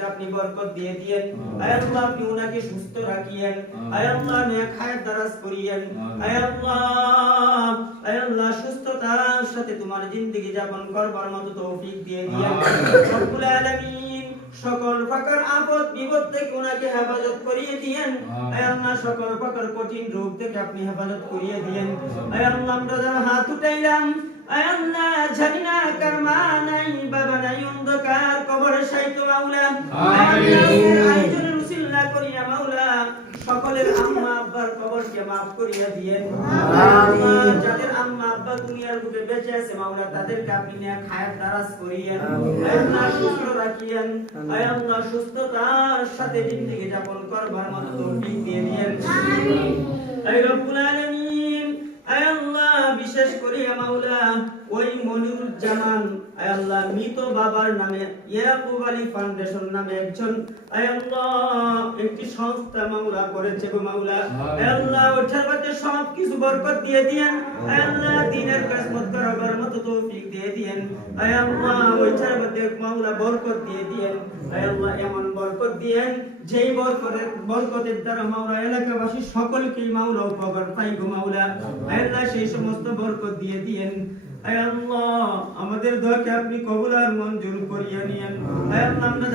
মধ্যে আপনি বরকত দিয়ে দিয়েন। আয় আল্লাহ আপনি ওনাকে সুস্থ রাখিয়েন। আয় আল্লাহ নেক হায়াত দারাজ করিয়েন। আয় আল্লাহ সুস্থতার সাথে তোমার জিন্দেগি যাপন করবার মতো তৌফিক দিয়ে দিয়েন। রব্বুল আলামিন সকল প্রকার আপদ বিপদ থেকে ওনাকে হেফাজত করিয়ে দিয়েন। আয় আল্লাহ সকল প্রকার কঠিন রোগ থেকে আপনি হেফাজত করিয়ে দিয়েন। আয় আল্লাহ আমরা যারা হাত উঠাইলাম, আয় আল্লাহ জানি না কার মা নাই বাবা নাই, অন্ধকার কবরে শায়িত মাওলা, আয় আল্লাহ আয়োজনের উসিলা করিয়া মাওলা সকলের আম্মা আব্বার কবরকে maaf করিয়া দিয়েন। আল্লাহ যাদের আম্মা আব্বা দুনিয়ার বুকে বেঁচে আছে মাওলা তাদেরকে আপনি নেক হায়াত দারাজ করিয়েন। আয় আল্লাহ সুস্থ রাখিয়েন। আয় আল্লাহ সুস্থতার সাথে জিন্দেগি যাপন করবার মতো তৌফিক দিয়ে দিয়েন। আমিন। আয় রব্বুল আলামিন আয় আল্লাহ বিশেষ করে মাওলা ওই মনিরুজ্জামান আয় আল্লাহ মৃত বাবার নামে ইয়াকুব আলী ফাউন্ডেশন নামে একজন আয় আল্লাহ একটি সংস্থা মাওলা করেছে গো মাওলা। আয় আল্লাহ ওঠার মধ্যে সব কিছু বরকত দিয়ে দিয়েন। আয় আল্লাহ দ্বীনের কাজমত করার মতো তৌফিক দিয়ে দিয়েন। আয় আল্লাহ ওঠার মধ্যে মাওলা বরকত দিয়ে দিয়েন। আয় আল্লাহ এমন বরকত দিয়েন যেই বরকতের দ্বারা মাওলা এলাকাবাসী সকলকে মাওলা উপকার পাই গো মাওলা। আয় আল্লাহ সেই সমস্ত বরকত দিয়ে দিয়েন। আয় আল্লাহ আমাদের দোয়াকে আপনি কবুল আর মঞ্জুর করিয়া নিয়েন। আয় আল্লাহ আমরা